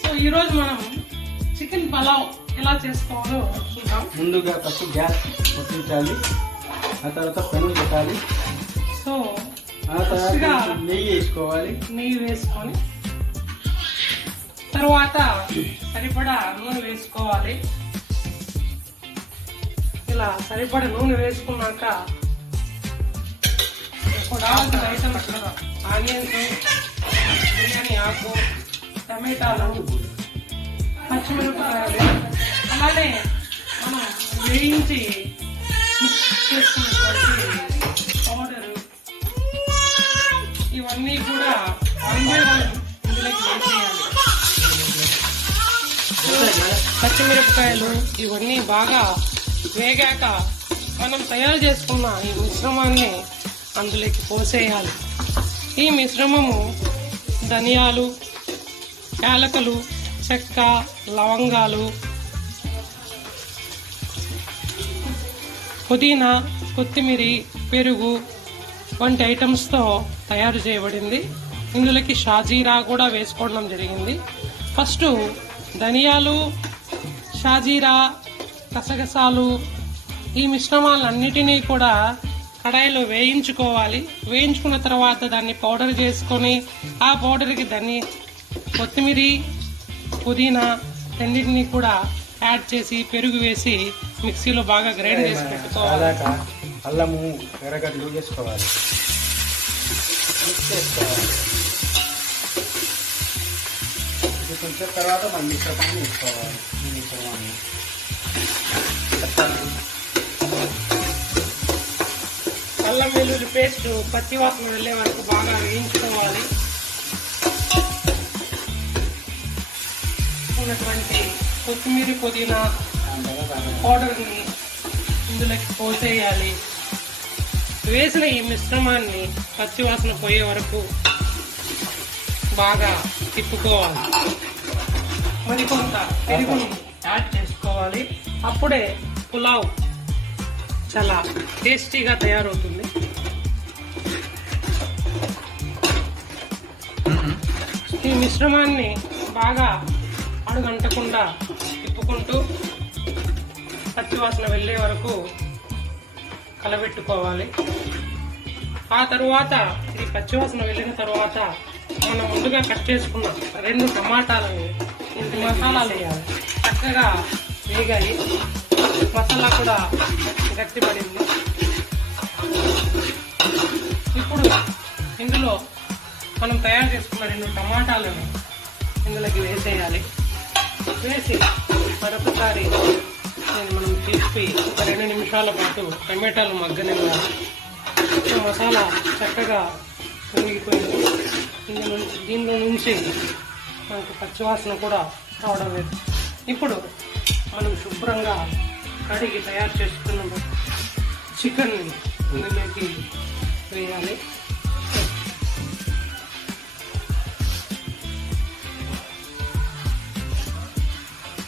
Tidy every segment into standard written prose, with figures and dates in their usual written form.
So ఈరోజు మనం chicken pulao ఎలా చేసుకోవాలో చూద్దాం. ముందుగా ఫస్ట్ గ్యాస్ ముట్టించాలి, ఆ తర్వాత పెనం పెట్టాలి. సో ఆ తర్వాత నెయ్యి వేసుకోవాలి. నెయ్యి వేసుకొని తర్వాత సరిపడా నూనె వేసుకోవాలి. ఇలా సరిపడా నూనె వేసుకున్నాక కావాల్సిన ఐటమ్స్ ఆనియన్స్, బిర్యానీ ఆకు, టమాటాలు, పచ్చిమిరపకాయలు, అలానే మనం వేయించి మిక్స్ చేసుకున్నటువంటి పౌడర్, ఇవన్నీ కూడా ఇందులోకి వేసేయాలి. పచ్చిమిరపకాయలు ఇవన్నీ బాగా వేగాక మనం తయారు చేసుకున్న ఈ మిశ్రమాన్ని అందులోకి పోసేయాలి. ఈ మిశ్రమము ధనియాలు, యాలకులు, చెక్క, లవంగాలు, పుదీనా, కొత్తిమీర, పెరుగు వంటి ఐటమ్స్తో తయారు చేయబడింది. ఇందులోకి షాజీరా కూడా వేసుకోవడం జరిగింది. ఫస్ట్ ధనియాలు, షాజీరా, గసగసాలు ఈ మిశ్రమాలన్నిటినీ కూడా కడాయిలో వేయించుకోవాలి. వేయించుకున్న తర్వాత దాన్ని పౌడర్ చేసుకొని ఆ పౌడర్కి కొత్తిమీర, పుదీనా రెండింటినీ కూడా యాడ్ చేసి పెరుగు వేసి మిక్సీలో బాగా గ్రైండ్ చేసి పెట్టుకోవాలి. అల్లము ఎర్రగడ్డలు వేసుకోవాలి. కొంచెం తర్వాత మనం మిశ్రమాన్ని వేసుకోవాలి. ఈ మిశ్రమాన్ని అల్లం వెల్లుల్లి పేస్ట్ పచ్చివాసన వెళ్లే వరకు బాగా వేయించుకోవాలి. ఉన్నటువంటి కొత్తిమీర, పుదీనా పౌడర్ని ఇందులోకి పోసేయాలి. వేసిన ఈ మిశ్రమాన్ని పచ్చివాసన పోయే వరకు బాగా తిప్పుకోవాలి. మరికొంత పెరుగుని యాడ్ చేసుకోవాలి. అప్పుడే పులావ్ చాలా టేస్టీగా తయారవుతుంది. ఈ మిశ్రమాన్ని బాగా అడుగంటకుండా తిప్పుకుంటూ పచ్చివాసన వెళ్లే వరకు కలబెట్టుకోవాలి. ఆ తరువాత ఈ పచ్చివాసన వెళ్ళిన తర్వాత మనం ముందుగా కట్ చేసుకున్న 2 టమాటాలని ఇంటి మసాలాలు వేయాలి. చక్కగా వేగాయి, మసాలా కూడా గట్టిపడింది. ఇప్పుడు ఇందులో మనం తయారు చేసుకున్న 2 టమాటాలను ఇందులోకి వేసేయాలి. వేసి మరొకసారి మనం తీసుకు ఒక 2 నిమిషాల పాటు టమాటాలు మగ్గనివ్వాలి. మసాలా చక్కగా వేగిపోయింది. దీనిలో నుంచి మనకు పచ్చివాసన కూడా రావడం లేదు. ఇప్పుడు మనం శుభ్రంగా కడిగి తయారు చేసుకున్న చికెన్ని ఇందులోకి వేయాలి.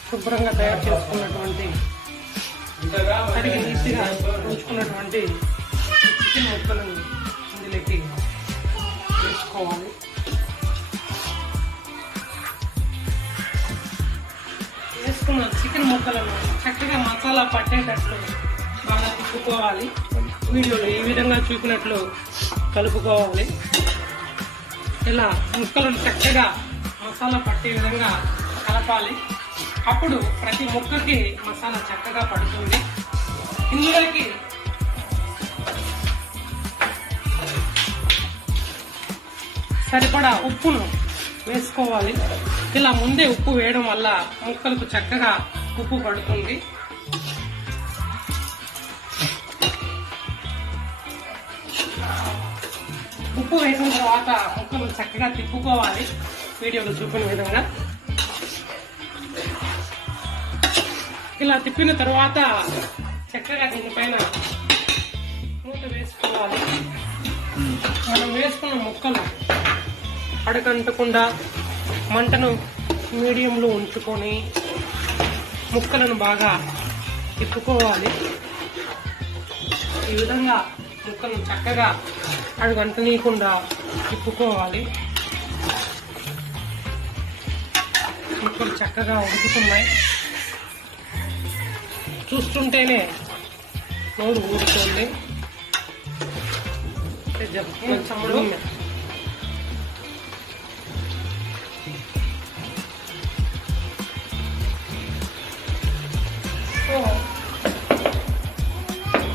శుభ్రంగా తయారు చేసుకున్నటువంటి కడిగి నీట్గా ఉంచుకున్నటువంటి చికెన్ ముక్కలను ఇందులోకి వేసుకోవాలి. వేసుకున్న చికెన్ ముక్కలను చక్కగా మసాలా పట్టేటట్లు బాగా తిప్పుకోవాలి. వీడియోలో ఈ విధంగా చూపినట్లు కలుపుకోవాలి. ఇలా ముక్కలను చక్కగా మసాలా పట్టే విధంగా కలపాలి. అప్పుడు ప్రతి ముక్కకి మసాలా చక్కగా పడుతుంది. ఇందులోకి సరిపడా ఉప్పును వేసుకోవాలి. ఇలా ముందే ఉప్పు వేయడం వల్ల ముక్కలకు చక్కగా ఉప్పు పడుతుంది. ఉప్పు వేసిన తర్వాత ముక్కలు చక్కగా తిప్పుకోవాలి. వీడియోలో చూపిన విధంగా ఇలా తిప్పిన తర్వాత చక్కగా దీనిపైన మూత వేసుకోవాలి. మనం వేసుకున్న ముక్కలు అడగంటకుండా మంటను మీడియంలో ఉంచుకొని ముక్కలను బాగా తిప్పుకోవాలి. ఈ విధంగా ముక్కలను చక్కగా అడుగంటనీయకుండా తిప్పుకోవాలి. ముక్కలు చక్కగా ఉడుకుతున్నాయి. చూస్తుంటేనే నోరు ఊరుతుంది. కొంచెం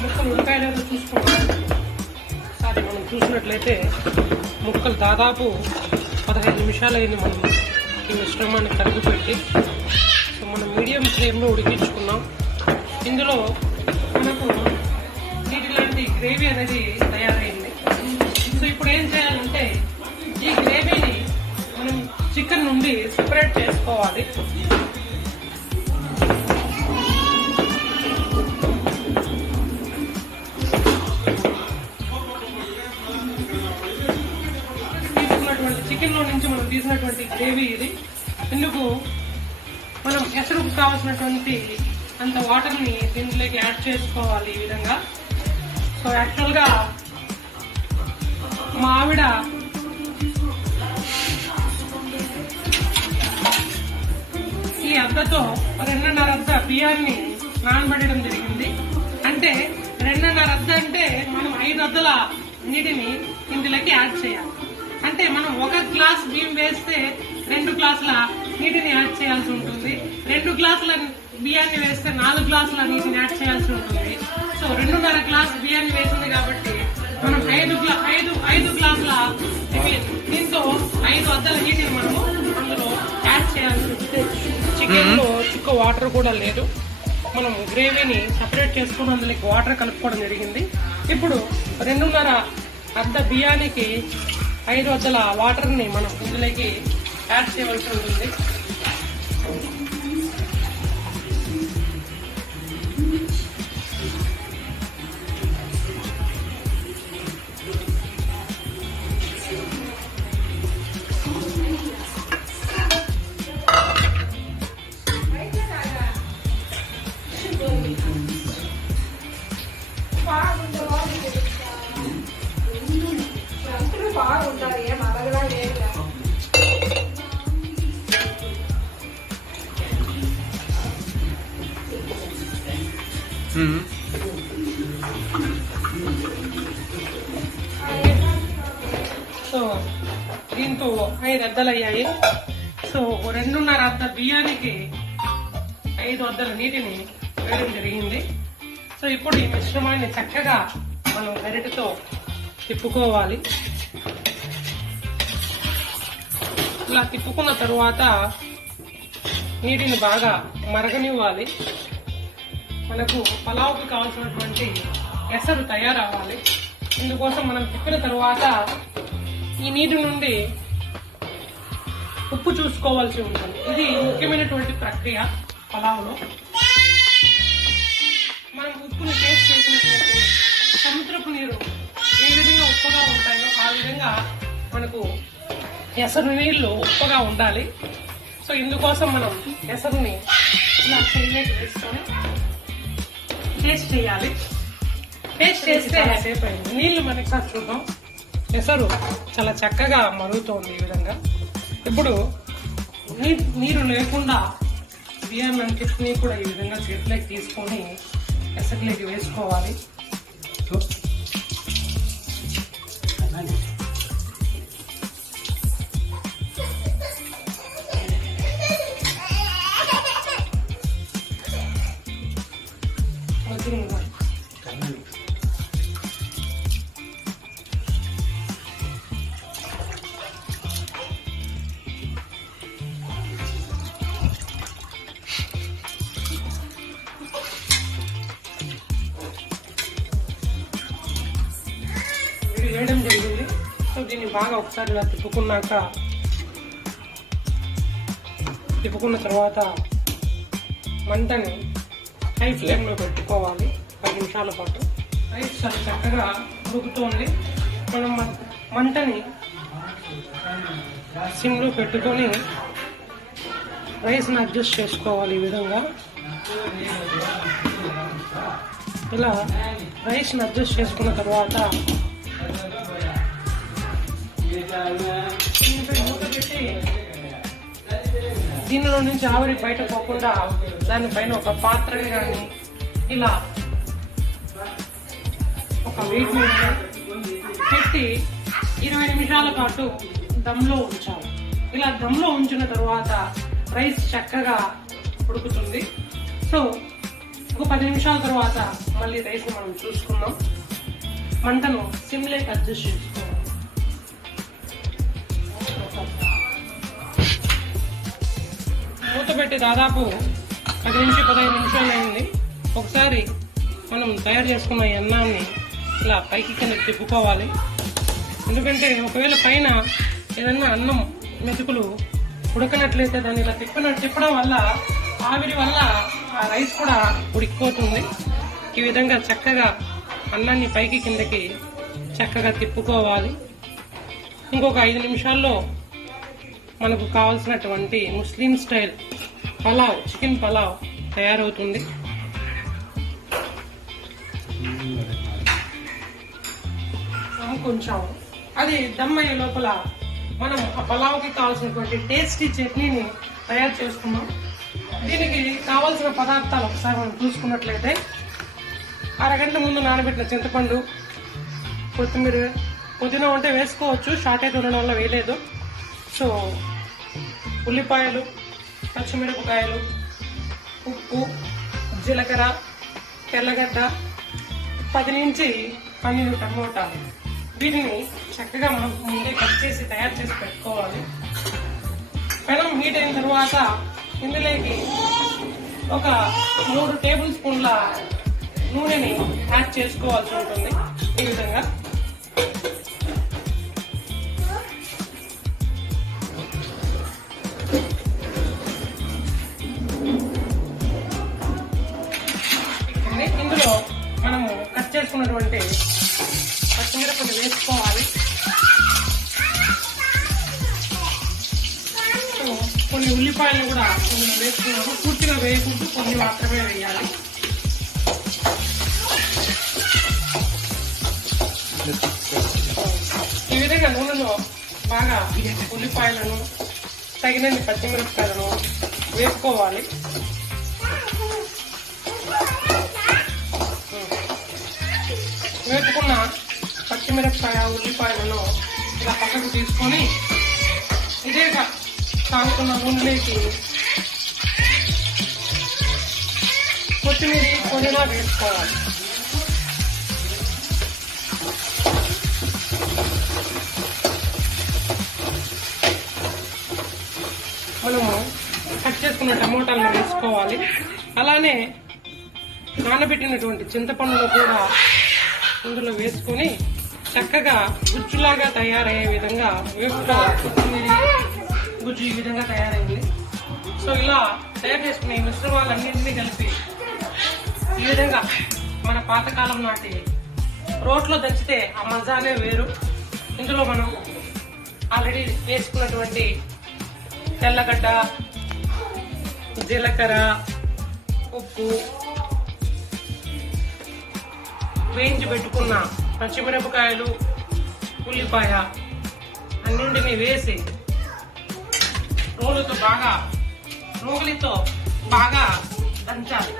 ముక్కలు ఉడకాయలేదో చూసుకుంటాం. ఒకసారి మనం చూసినట్లయితే ముక్కలు దాదాపు 15 నిమిషాలు అయింది మనం ఈ మిశ్రమాన్ని కలిపిపెట్టి. సో మనం మీడియం ఫ్లేమ్లో ఉడికించుకున్నాం. ఇందులో మనకు ఇలాంటి గ్రేవీ అనేది తయారైంది. సో ఇప్పుడు ఏం చేయాలంటే ఈ గ్రేవీని మనం చికెన్ నుండి సెపరేట్ చేసుకోవాలి. చికెన్ లో నుంచి మనం తీసినటువంటి గ్రేవీ ఇది. ఇందుకు మనం ఎసరుకు కావాల్సినటువంటి అంత వాటర్ ని దీంట్లోకి యాడ్ చేసుకోవాలి ఈ విధంగా. సో యాక్చువల్ గా మా ఆవిడ ఈ అద్దతో 2.5 అద్ద బియ్యాన్ని నానబెట్టడం జరిగింది. అంటే 2.5 అద్ద అంటే మనం 5 అద్దల నీటిని ఇందులోకి యాడ్ చేయాలి. అంటే మనం 1 గ్లాస్ బియ్యం వేస్తే 2 గ్లాసుల నీటిని యాడ్ చేయాల్సి ఉంటుంది. 2 గ్లాసుల బియ్యాన్ని వేస్తే 4 గ్లాసుల నీటిని యాడ్ చేయాల్సి ఉంటుంది. సో 2.5 గ్లాస్ బియ్యాన్ని వేసింది కాబట్టి మనం 5 గ్లాసుల దీంతో 5 అద్దల నీటిని మనము అందులో యాడ్ చేయాల్సి ఉంటుంది. చికెన్ లో చుక్క వాటర్ కూడా లేదు. మనం గ్రేవీని సపరేట్ చేసుకుని అందులోకి వాటర్ కలుపుకోవడం జరిగింది. ఇప్పుడు 2.5 అద్ద బియ్యానికి 5 అద్దల వాటర్ ని మనం ఇందులోకి యాడ్ చేయవలసి ఉంటుంది. సో దీంతో 5 అద్దలు అయ్యాయి. సో 2.5 అద్ద బియ్యానికి 5 అద్దల నీటిని వేయడం జరిగింది. సో ఇప్పుడు ఈ మిశ్రమాన్ని చక్కగా మనం గరిటెతో తిప్పుకోవాలి. ఇలా తిప్పుకున్న తరువాత నీటిని బాగా మరగనివ్వాలి. మనకు పలావుకి కావాల్సినటువంటి ఎసరు తయారవ్వాలి. ఇందుకోసం మనం తిప్పిన తరువాత ఈ నీటి నుండి ఉప్పు చూసుకోవాల్సి ఉంటుంది. ఇది ముఖ్యమైనటువంటి ప్రక్రియ పలావులో. మనం ఉప్పుని టేస్ట్ చేసినట్లయితే సముద్రపు నీరు ఏ విధంగా ఉప్పుగా ఉంటాయో ఆ విధంగా మనకు ఎసరు నీళ్లు ఉప్పుగా ఉండాలి. సో ఇందుకోసం మనం ఎసరుని ఇలా చెయ్యిలోకి వేసుకొని టేస్ట్ చేయాలి. టేస్ట్ చేస్తే నీళ్లు మనకి సార్ చూద్దాం. ఎసరు చాలా చక్కగా మరుగుతోంది ఈ విధంగా. ఇప్పుడు నీరు లేకుండా బియ్యాన్ని కూడా ఈ విధంగా చేతిలోకి తీసుకొని ఎసరులోకి వేసుకోవాలి. వేయడం జరిగింది. సో దీన్ని బాగా ఒకసారి ఇలా తిప్పుకున్న తర్వాత మంటని హై ఫ్లేమ్లో పెట్టుకోవాలి 10 నిమిషాల పాటు. రైస్ చాలా చక్కగా ఉడుకుతోంది. మనం మంటని సిమ్లో పెట్టుకొని రైస్ని అడ్జస్ట్ చేసుకోవాలి. ఈ విధంగా ఇలా రైస్ని అడ్జస్ట్ చేసుకున్న తర్వాత మూత పెట్టి గిన్నెలో నుంచి ఆవిరి బయట పోకుండా దానిపైన ఒక పాత్రని కానీ ఇలా ఒక వెయిట్ మీద పెట్టి 20 నిమిషాల పాటు దమ్లో ఉంచాలి. ఇలా దమ్లో ఉంచిన తర్వాత రైస్ చక్కగా ఉడుకుతుంది. సో ఒక 10 నిమిషాల తర్వాత మళ్ళీ రైస్ మనం చూసుకుందాం. మంటను సిమ్లోకి అడ్జస్ట్ చేసుకోవాలి. మూత పెట్టి దాదాపు 10 నుంచి 15 నిమిషాలు అయింది. ఒకసారి మనం తయారు చేసుకున్న ఈ అన్నాన్ని ఇలా పైకి కింద తిప్పుకోవాలి. ఎందుకంటే ఒకవేళ పైన ఏదన్నా అన్నం మెతుకులు ఉడకనట్లయితే దాన్ని ఇలా తిప్పడం వల్ల ఆవిరి వల్ల ఆ రైస్ కూడా ఉడికిపోతుంది. ఈ విధంగా చక్కగా అన్నాన్ని పైకి కిందకి చక్కగా తిప్పుకోవాలి. ఇంకొక 5 నిమిషాల్లో మనకు కావాల్సినటువంటి ముస్లిం స్టైల్ పలావ్, చికెన్ పలావ్ తయారవుతుంది. కొంచెం అది దమ్ అయ్యే లోపల మనం ఆ పలావ్కి కావాల్సినటువంటి టేస్టీ చట్నీని తయారు చేసుకున్నాం. దీనికి కావాల్సిన పదార్థాలు ఒకసారి మనం చూసుకున్నట్లయితే అరగంట ముందు నానబెట్టిన చింతపండు, కొత్తిమీర, పుదీనా ఉంటే వేసుకోవచ్చు, షార్టేజ్ ఉండడం వల్ల వేయలేదు. సో ఉల్లిపాయలు, పచ్చిమిరపకాయలు, ఉప్పు, జీలకర్ర, తెల్లగడ్డ, 10 నుంచి 12 టమోటాలు, వీటిని చక్కగా మనం ముందే కట్ చేసి తయారు చేసి పెట్టుకోవాలి. పెనం హీట్ అయిన తర్వాత ఇందులోకి ఒక 3 టేబుల్ స్పూన్ల నూనెని యాడ్ చేసుకోవాల్సి ఉంటుంది. ఈ విధంగా ఇందులో మనము కట్ చేసుకున్నటువంటి పచ్చిమిరపకాయలు వేసుకోవాలి. కొన్ని ఉల్లిపాయలు కూడా ఇందులో వేసుకున్నాము. పూర్తిగా వేయకుండా కొన్ని మాత్రమే వేయాలి. ఈ విధంగా నూనెలో బాగా ఉల్లిపాయలను, తగినన్ని పచ్చిమిరపకాయలను వేసుకోవాలి. వేసుకున్న పచ్చిమిరపకాయ, ఉల్లిపాయలను ఇలా పక్కకు తీసుకొని ఇదే కానుకున్న నూనెలోకి కొత్తిమీర, పుదీనా వేసుకోవాలి. మనము కట్ చేసుకున్న టమోటాలను వేసుకోవాలి. అలానే నానబెట్టినటువంటి చింతపండును కూడా ఇందులో వేసుకొని చక్కగా గుజ్జులాగా తయారయ్యే విధంగా వేసుకోవాలి. కొత్తిమీర గుజ్జు ఈ విధంగా తయారైంది. సో ఇలా తయారు చేసుకునే ఈ మిశ్రమాలన్నింటినీ కలిపి ఈ విధంగా మన పాతకాలం నాటి రోట్లో దంచితే ఆ మజానే వేరు. ఇందులో మనం ఆల్రెడీ వేసుకున్నటువంటి తెల్లగడ్డ, జీలకర్ర, ఉప్పు, వేయించి పెట్టుకున్న పచ్చిమిరపకాయలు, ఉల్లిపాయ అన్నింటినీ వేసి రోగులితో బాగా దంచాలి.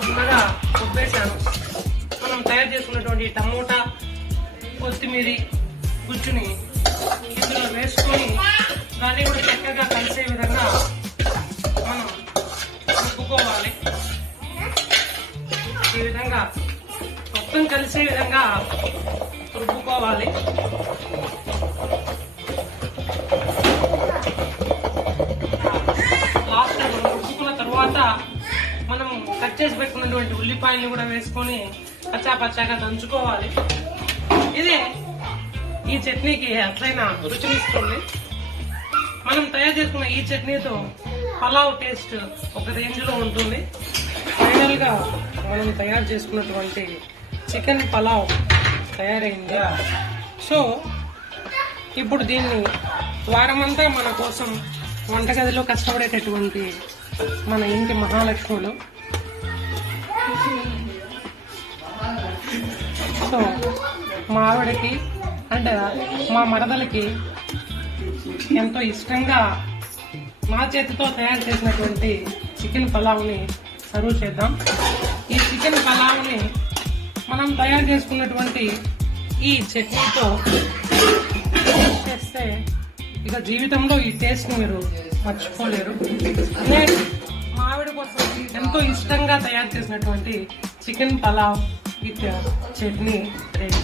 ముందుగా ఉప్పేసాను. మనం తయారు చేసుకున్నటువంటి టమోటా, కొత్తిమీర గుజ్జుని ఇందులో వేసుకొని దాన్ని కూడా చక్కగా కలిసే విధంగా మనం రుబ్బుకోవాలి. ఈ విధంగా మొత్తం కలిసే విధంగా రుబ్బుకోవాలి. లాస్ట్ మనం రుబ్బుకున్న తర్వాత మనం కట్ చేసి పెట్టుకున్నటువంటి ఉల్లిపాయలను కూడా వేసుకొని పచ్చాగా దంచుకోవాలి. ఇదే ఈ చట్నీకి అట్లయినా రుచినిస్తుంది. మనం తయారు చేసుకున్న ఈ చట్నీతో పలావ్ టేస్ట్ ఒక రేంజ్ లో ఉంటుంది. ఫైనల్ గా మనం తయారు చేసుకున్నటువంటి చికెన్ పలావ్ తయారైంది. సో ఇప్పుడు దీన్ని వారమంతా మన కోసం వంటగదిలో కష్టపడేటటువంటి మన ఇంటి మహాలక్ష్ములు, సో మా ఆవిడకి అంటే మా మరదలకి ఎంతో ఇష్టంగా మా చేతితో తయారు చేసినటువంటి చికెన్ పలావ్ని సర్వ్ చేద్దాం. ఈ చికెన్ పలావ్ని మనం తయారు చేసుకున్నటువంటి ఈ చట్నీతో చేస్తే ఇక జీవితంలో ఈ టేస్ట్ మీరు మర్చిపోలేరు. నేను మా ఆవిడ కోసం ఎంతో ఇష్టంగా తయారు చేసినటువంటి chicken pulao with chutney ready.